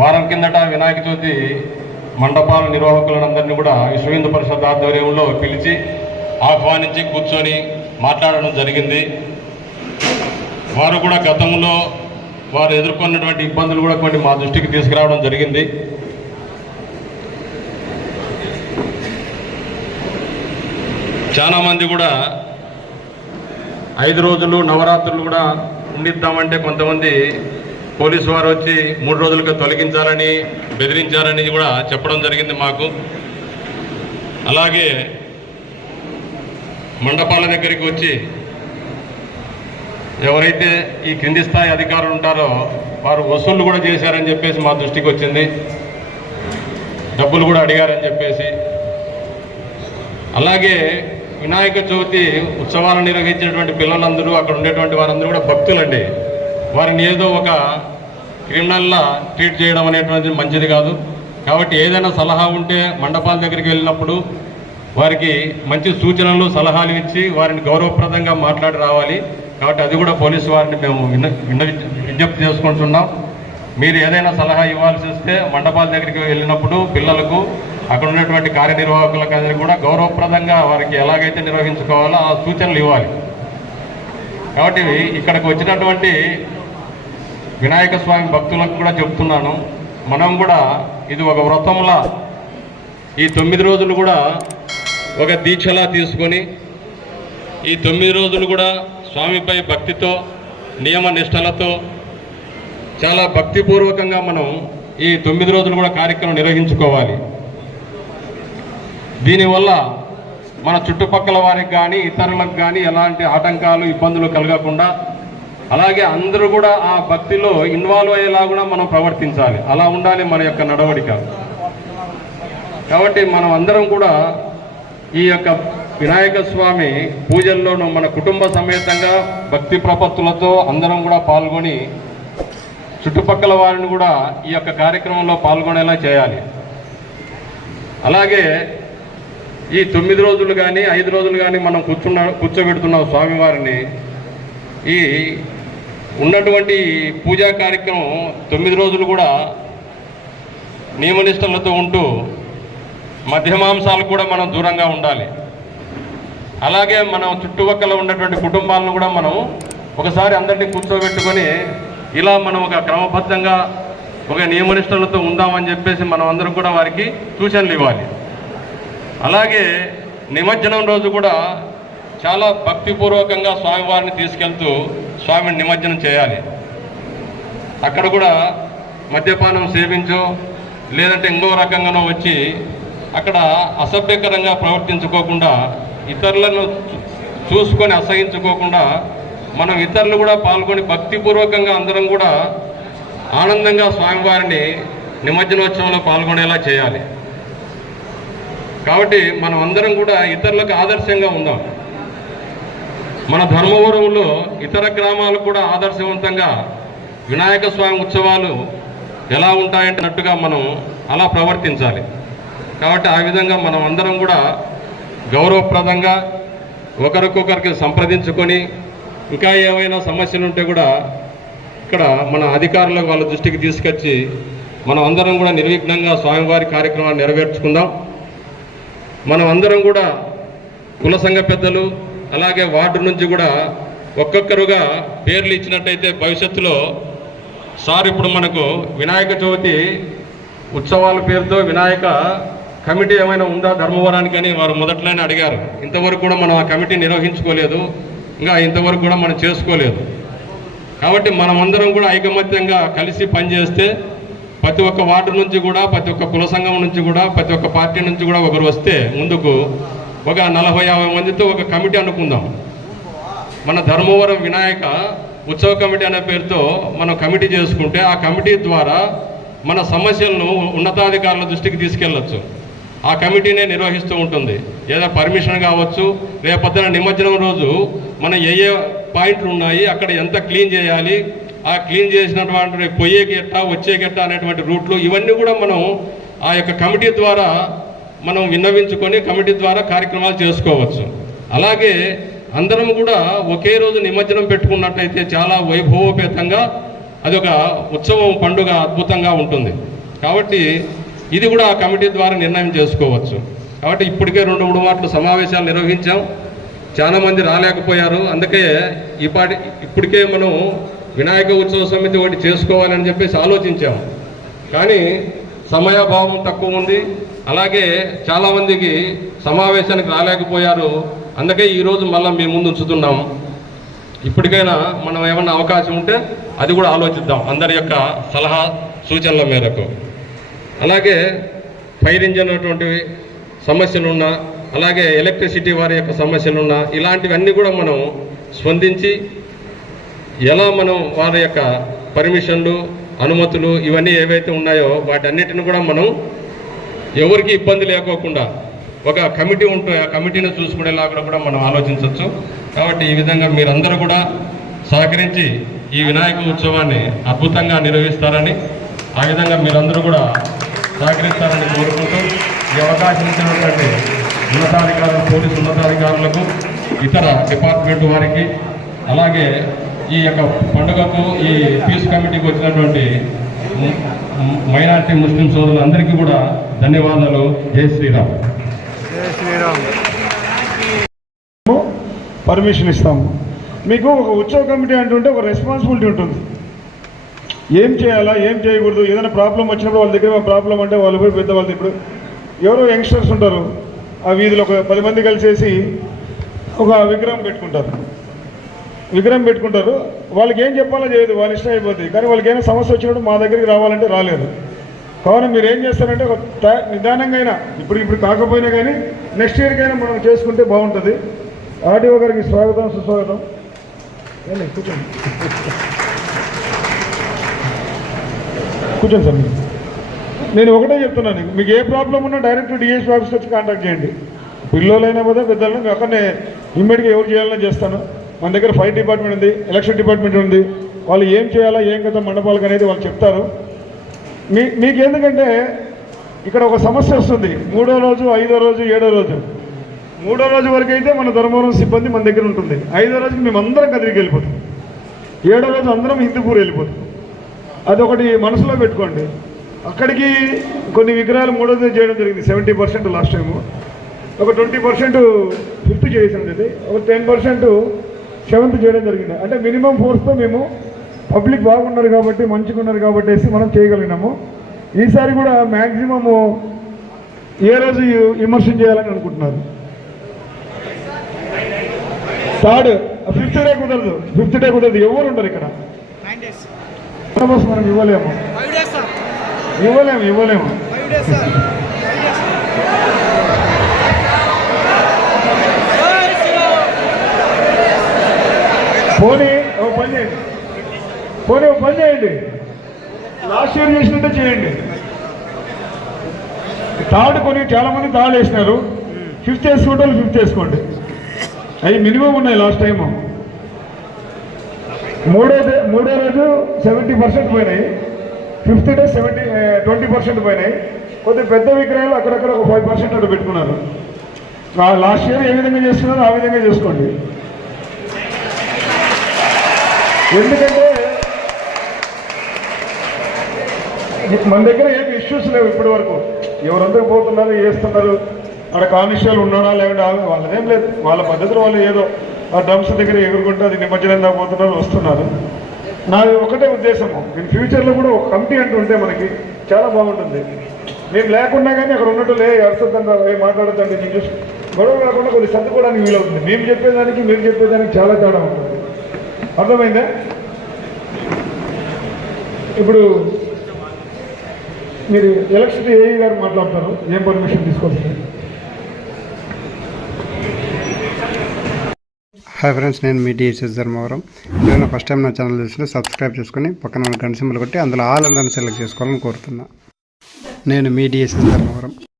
వారం కిందట వినాయక చవితి మండపాల నిర్వాహకులందరినీ కూడా విశ్వ హిందూ పరిషత్ ఆధ్వర్యంలో పిలిచి ఆహ్వానించి కూర్చొని మాట్లాడడం జరిగింది. వారు కూడా గతంలో వారు ఎదుర్కొన్నటువంటి ఇబ్బందులు కూడా కొన్ని మా దృష్టికి తీసుకురావడం జరిగింది. చాలామంది కూడా ఐదు రోజులు నవరాత్రులు కూడా ఉండిద్దామంటే కొంతమంది పోలీసు వారు వచ్చి మూడు రోజులుగా తొలగించాలని బెదిరించారని కూడా చెప్పడం జరిగింది మాకు. అలాగే మండపాల దగ్గరికి వచ్చి ఎవరైతే ఈ కింది స్థాయి అధికారులు ఉంటారో వారు వసూళ్ళు కూడా చేశారని చెప్పేసి మా దృష్టికి వచ్చింది. డబ్బులు కూడా అడిగారని చెప్పేసి. అలాగే వినాయక చవితి ఉత్సవాలు నిర్వహించినటువంటి పిల్లలందరూ అక్కడ ఉండేటువంటి వారందరూ కూడా భక్తులండి. వారిని ఏదో ఒక క్రిమినల్లా ట్రీట్ చేయడం అనేటువంటిది మంచిది కాదు. కాబట్టి ఏదైనా సలహా ఉంటే మండపాల దగ్గరికి వెళ్ళినప్పుడు వారికి మంచి సూచనలు సలహాలు ఇచ్చి వారిని గౌరవప్రదంగా మాట్లాడి రావాలి. కాబట్టి అది కూడా పోలీసు వారిని మేము విన్న విజ్ఞప్తి చేసుకుంటున్నాం. మీరు ఏదైనా సలహా ఇవ్వాల్సి వస్తే మండపాల దగ్గరికి వెళ్ళినప్పుడు పిల్లలకు అక్కడ ఉన్నటువంటి కార్యనిర్వాహకులకు అందరికీ కూడా గౌరవప్రదంగా వారికి ఎలాగైతే నిర్వహించుకోవాలో ఆ సూచనలు ఇవ్వాలి. కాబట్టి ఇక్కడికి వచ్చినటువంటి వినాయక స్వామి భక్తులకు కూడా చెప్తున్నాను. మనం కూడా ఇది ఒక వ్రతంలా ఈ తొమ్మిది రోజులు కూడా ఒక దీక్షలా తీసుకొని ఈ తొమ్మిది రోజులు కూడా స్వామిపై భక్తితో నియమ నిష్టలతో చాలా భక్తిపూర్వకంగా మనం ఈ తొమ్మిది రోజులు కూడా కార్యక్రమం నిర్వహించుకోవాలి. దీనివల్ల మన చుట్టుపక్కల వారికి కానీ ఇతరులకు కానీ ఎలాంటి ఆటంకాలు ఇబ్బందులు కలగకుండా అలాగే అందరూ కూడా ఆ భక్తిలో ఇన్వాల్వ్ అయ్యేలా కూడా మనం ప్రవర్తించాలి. అలా ఉండాలి మన యొక్క నడవడిక. కాబట్టి మనం అందరం కూడా ఈ యొక్క వినాయక స్వామి పూజల్లోనూ మన కుటుంబ సమేతంగా భక్తి ప్రపత్తులతో అందరం కూడా పాల్గొని చుట్టుపక్కల వారిని కూడా ఈ యొక్క కార్యక్రమంలో పాల్గొనేలా చేయాలి. అలాగే ఈ తొమ్మిది రోజులు కానీ ఐదు రోజులు కానీ మనం కూర్చున్న కూర్చోబెడుతున్నాం స్వామివారిని ఈ ఉన్నటువంటి పూజా కార్యక్రమం తొమ్మిది రోజులు కూడా నియమనిష్టలతో ఉంటూ మధ్యమాంసాలు కూడా మనం దూరంగా ఉండాలి. అలాగే మనం చుట్టుపక్కల ఉన్నటువంటి కుటుంబాలను కూడా మనం ఒకసారి అందరినీ కూర్చోబెట్టుకొని ఇలా మనం ఒక క్రమబద్ధంగా ఒక నియమనిష్టలతో ఉందామని చెప్పేసి మనం అందరం కూడా వారికి సూచనలు ఇవ్వాలి. అలాగే నిమజ్జనం రోజు కూడా చాలా భక్తిపూర్వకంగా స్వామివారిని తీసుకెళ్తూ స్వామిని నిమజ్జనం చేయాలి. అక్కడ కూడా మద్యపానం సేవించో లేదంటే ఇంకో రకంగానో వచ్చి అక్కడ అసభ్యకరంగా ప్రవర్తించుకోకుండా ఇతరులను చూ- చూసుకొని అసహించుకోకుండా మనం ఇతరులు కూడా పాల్గొని భక్తిపూర్వకంగా అందరం కూడా ఆనందంగా స్వామివారిని నిమజ్జనోత్సవంలో పాల్గొనేలా చేయాలి. కాబట్టి మనం అందరం కూడా ఇతరులకు ఆదర్శంగా ఉందాం. మన ధర్మవరంలో ఇతర గ్రామాలు కూడా ఆదర్శవంతంగా వినాయక స్వామి ఉత్సవాలు ఎలా ఉంటాయంటన్నట్టుగా మనం అలా ప్రవర్తించాలి. కాబట్టి ఆ విధంగా మనం అందరం కూడా గౌరవప్రదంగా ఒకరికొకరికి సంప్రదించుకొని ఇంకా ఏమైనా సమస్యలు ఉంటే కూడా ఇక్కడ మన అధికారులకు వాళ్ళ దృష్టికి తీసుకొచ్చి మనం అందరం కూడా నిర్విఘ్నంగా స్వామివారి కార్యక్రమాన్ని నెరవేర్చుకుందాం. మనం అందరం కూడా కుల సంఘ పెద్దలు అలాగే వార్డు నుంచి కూడా ఒక్కొక్కరుగా పేర్లు ఇచ్చినట్టయితే భవిష్యత్తులో సార్ ఇప్పుడు మనకు వినాయక చవితి ఉత్సవాల పేరుతో వినాయక కమిటీ ఏమైనా ఉందా ధర్మవరానికి అని వారు మొదట్లోనే అడిగారు. ఇంతవరకు కూడా మనం ఆ కమిటీ నిర్వహించుకోలేదు. ఇంకా ఇంతవరకు కూడా మనం చేసుకోలేదు. కాబట్టి మనమందరం కూడా ఐకమత్యంగా కలిసి పనిచేస్తే ప్రతి ఒక్క వార్డు నుంచి కూడా ప్రతి ఒక్క కుల సంఘం నుంచి కూడా ప్రతి ఒక్క పార్టీ నుంచి కూడా ఒకరు వస్తే ముందుకు ఒక నలభై యాభై మందితో ఒక కమిటీ అనుకుందాం. మన ధర్మవరం వినాయక ఉత్సవ కమిటీ అనే పేరుతో మనం కమిటీ చేసుకుంటే ఆ కమిటీ ద్వారా మన సమస్యలను ఉన్నతాధికారుల దృష్టికి తీసుకెళ్ళచ్చు. ఆ కమిటీనే నిర్వహిస్తూ ఉంటుంది. ఏదో పర్మిషన్ కావచ్చు రేపొద్దున నిమజ్జనం రోజు మన ఏ ఏ పాయింట్లు ఉన్నాయి అక్కడ ఎంత క్లీన్ చేయాలి ఆ క్లీన్ చేసినటువంటి పొయ్యేకి ఎట్టా వచ్చే ఎట్టా అనేటువంటి రూట్లు ఇవన్నీ కూడా మనం ఆ యొక్క కమిటీ ద్వారా మనం విన్నవించుకొని కమిటీ ద్వారా కార్యక్రమాలు చేసుకోవచ్చు. అలాగే అందరం కూడా ఒకే రోజు నిమజ్జనం పెట్టుకున్నట్లయితే చాలా వైభవోపేతంగా అది ఒక ఉత్సవం పండుగ అద్భుతంగా ఉంటుంది. కాబట్టి ఇది కూడా ఆ కమిటీ ద్వారా నిర్ణయం చేసుకోవచ్చు. కాబట్టి ఇప్పటికే రెండు మూడు మాటలు సమావేశాలు నిర్వహించాం. చాలామంది రాలేకపోయారు. అందుకే ఈ ఇప్పటికే మనం వినాయక ఉత్సవ సమితి ఒకటి చేసుకోవాలని చెప్పేసి ఆలోచించాం. కానీ సమయాభావం తక్కువ ఉంది. అలాగే చాలామందికి సమావేశానికి రాలేకపోయారు. అందుకే ఈరోజు మళ్ళీ మీ ముందు ఉంచుతున్నాం. ఇప్పటికైనా మనం ఏమన్నా అవకాశం ఉంటే అది కూడా ఆలోచిద్దాం అందరి యొక్క సలహా సూచనల మేరకు. అలాగే ఫైర్ ఇంజన్ అటువంటి సమస్యలున్నా అలాగే ఎలక్ట్రిసిటీ వారి యొక్క సమస్యలున్నా ఇలాంటివన్నీ కూడా మనం స్పందించి ఎలా మనం వారి యొక్క పర్మిషన్లు అనుమతులు ఇవన్నీ ఏవైతే ఉన్నాయో వాటన్నిటిని కూడా మనం ఎవరికి ఇబ్బంది లేకోకుండా ఒక కమిటీ ఉంటుంది ఆ కమిటీని చూసుకునేలాగా కూడా మనం ఆలోచించవచ్చు కాబట్టి ఈ విధంగా మీరందరూ కూడా సహకరించి ఈ వినాయక ఉత్సవాన్ని అద్భుతంగా నిర్వహిస్తారని ఆ విధంగా మీరందరూ కూడా సహకరిస్తారని కోరుకుంటూ ఈ అవకాశం ఇచ్చినటువంటి ఉన్నతాధికారులు పోలీసు ఉన్నతాధికారులకు ఇతర డిపార్ట్మెంట్ వారికి అలాగే ఈ యొక్క పండుగకు ఈ పీస్ కమిటీకి వచ్చినటువంటి మైనార్టీ ముస్లిం సోదరులందరికీ కూడా ధన్యవాదాలు. జై శ్రీరామ్. జై శ్రీరామ్. పర్మిషన్ ఇస్తాము మీకు ఒక ఉత్సవ కమిటీ అంటుంటే ఒక రెస్పాన్సిబిలిటీ ఉంటుంది. ఏం చేయాలా ఏం చేయకూడదు ఏదైనా ప్రాబ్లం వచ్చినప్పుడు వాళ్ళ దగ్గర ప్రాబ్లం అంటే వాళ్ళు పోయి పెద్ద వాళ్ళ ఇప్పుడు ఎవరో యంగ్స్టర్స్ ఉంటారు. ఆ వీధిలో ఒక పది మంది కలిసేసి ఒక విగ్రహం పెట్టుకుంటారు. విగ్రహం పెట్టుకుంటారు. వాళ్ళకి ఏం చెప్పాలో చేయదు వాళ్ళ ఇష్టం అయిపోతుంది కానీ వాళ్ళకి ఏమైనా సమస్య వచ్చినప్పుడు మా దగ్గరికి రావాలంటే రాలేరు. కావున మీరు ఏం చేస్తారంటే ఒక నిదానంగా అయినా ఇప్పుడు ఇప్పుడు కాకపోయినా కానీ నెక్స్ట్ ఇయర్కైనా మనం చేసుకుంటే బాగుంటుంది. ఆర్డీఓ గారికి స్వాగతం సుస్వాగతం. కూర్చోండి. కూర్చోండి సార్ మీరు. నేను ఒకటే చెప్తున్నాను మీకు ఏ ప్రాబ్లం ఉన్నా డైరెక్ట్ డిఎస్పీ ఆఫీస్కి వచ్చి కాంటాక్ట్ చేయండి. పిల్లలైనా పోతే పెద్దలను అక్కడనే ఇమ్మీడియట్గా ఎవరు చేయాలని చేస్తాను. మన దగ్గర ఫైర్ డిపార్ట్మెంట్ ఉంది ఎలక్షన్ డిపార్ట్మెంట్ ఉంది. వాళ్ళు ఏం చేయాలా ఏం కదా మండపాలకు అనేది వాళ్ళు చెప్తారు. మీ మీకు ఎందుకంటే ఇక్కడ ఒక సమస్య వస్తుంది. మూడో రోజు ఐదో రోజు ఏడో రోజు. మూడో రోజు వరకు అయితే మన ధర్మవరం సిబ్బంది మన దగ్గర ఉంటుంది. ఐదో రోజుకి మేము అందరం కదిరికి వెళ్ళిపోతాం. ఏడో రోజు అందరం హిందూపూర్ వెళ్ళిపోతాం. అదొకటి మనసులో పెట్టుకోండి. అక్కడికి కొన్ని విగ్రహాలు మూడో రోజు చేయడం జరిగింది. Seventy percent last time. ఒక ట్వంటీ పర్సెంట్ ఫిఫ్త్ చేసింది ఒక టెన్ పర్సెంట్ సెవెంత్ చేయడం జరిగింది. అంటే మినిమం ఫోర్స్తో మేము పబ్లిక్ బాగున్నారు కాబట్టి మంచిగా ఉన్నారు కాబట్టి వేసి మనం చేయగలిగినాము. ఈసారి కూడా మ్యాక్సిమము ఏ రోజు విమర్శనం చేయాలని అనుకుంటున్నారు? థర్డ్ ఫిఫ్త్ డే కుదరదు. ఫిఫ్త్ డే కుదరదు. ఎవరు ఉండరు ఇక్కడ? మనం ఇవ్వలేము. ఇవ్వలేము ఇవ్వలేము. పోనీ ఒక పని చేయండి. పోనీ ఒక పని చేయండి. లాస్ట్ ఇయర్ చేసినట్టే చేయండి. థర్డ్ కొని చాలా మంది థర్డ్ వేసినారు ఫిఫ్త్ వేసుకుంటే ఫిఫ్త్ వేసుకోండి అవి మినిమం ఉన్నాయి లాస్ట్ టైము. మూడో మూడో రోజు సెవెంటీ పర్సెంట్ పోయినాయి. Fifth day seventy twenty percent పోయినాయి. కొద్ది పెద్ద విగ్రహాలు అక్కడక్కడ ఒక ఫైవ్ పర్సెంట్ అటు పెట్టుకున్నారు. లాస్ట్ ఇయర్ ఏ విధంగా చేస్తున్నారో ఆ విధంగా చేసుకోండి. ఎందుకంటే మన దగ్గర ఏం ఇష్యూస్ లేవు ఇప్పటి వరకు ఎవరందరూ పోతున్నారు చేస్తున్నారు అక్కడ కానిస్టేబుల్ ఉన్నాడా లేకుంటే వాళ్ళదేం లేదు. వాళ్ళ పద్ధతిలో వాళ్ళు ఏదో ఆ డ్రమ్స్ దగ్గర ఎగురుకుంటూ అది నిమజ్జనం దాకా పోతున్నారు వస్తున్నారు. నాది ఒకటే ఉద్దేశము. ఇన్ ఫ్యూచర్లో కూడా ఒక కమిటీ అంటూ ఉంటే మనకి చాలా బాగుంటుంది. మేము లేకుండా కానీ అక్కడ ఉన్నట్టు లే అర్థంగా మాట్లాడద్దండి నేను చూసి గొడవ కాకుండా కొద్ది సర్దుకోవడానికి వీలవుతుంది. మేము చెప్పేదానికి మీరు చెప్పేదానికి చాలా తేడా ఉంటుంది. అర్థమైందా? ఇప్పుడు మీరు ఎలక్షన్ ఏఈ గారు మాట్లాడతారు ఏం పర్మిషన్ తీసుకోవచ్చు హాయ్ ఫ్రెండ్స్ నేను మీ డిఎస్ఎస్ ధర్మవరం. నేను ఫస్ట్ టైం నా ఛానల్ చూసిన సబ్స్క్రైబ్ చేసుకుని పక్కన గంట సింబల్ కొట్టి అందులో ఆల్ అందరిని సెలెక్ట్ చేసుకోవాలని కోరుతున్నా. నేను మీ డిఎస్ఎస్ ధర్మవరం.